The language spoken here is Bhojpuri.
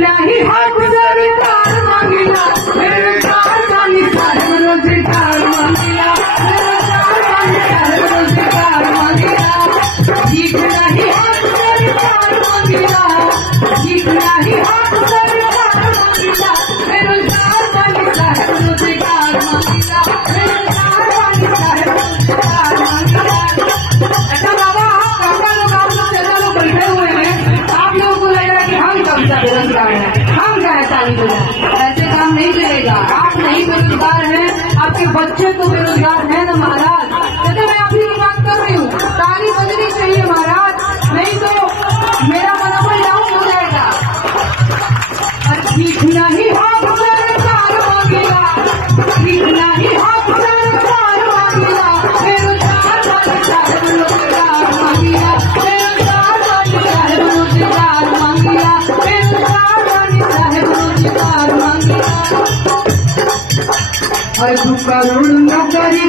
नाही हक सरकार मागिला बेरोजगार चाली साहेब रोजगार मागिला बेरोजगार चाली साहेब रोजगार मागिला ठीक नाही हक सरकार मागिला ठीक नाही हक सरकार मागिला बेरोजगार चाली साहेब रोजगार मागिला बेरोजगार चाली साहेब रोजगार मागिला। अच्छा बाबा काका लोग आप लोग चचा लोग बैठे हुए हैं, आप लोगों को लग रहा है कि हम कब से बेरोजगार हैं, हम क्या है चालीस हजार, ऐसे काम नहीं चलेगा। आप नहीं बेरोजगार हैं, आपके बच्चे तो बेरोजगार है ना महाराज। जैसे मैं अभी की बात कर रही हूँ, ताली बजनी चाहिए महाराज, नहीं तो मेरा मनोबल डाउन हो जाएगा। ठीक नहीं हक सरकार मांगेगा, ठीक नहीं हक सरकार मांगेगा बेरोजगार वाली साहेब रोजगार मांगेगा बेरोजगार वाली साहेब रोजगार मांगेगा बेरोजगार वाली साहेब रोजगार मांगेगा। 2 करोड़ नौकरी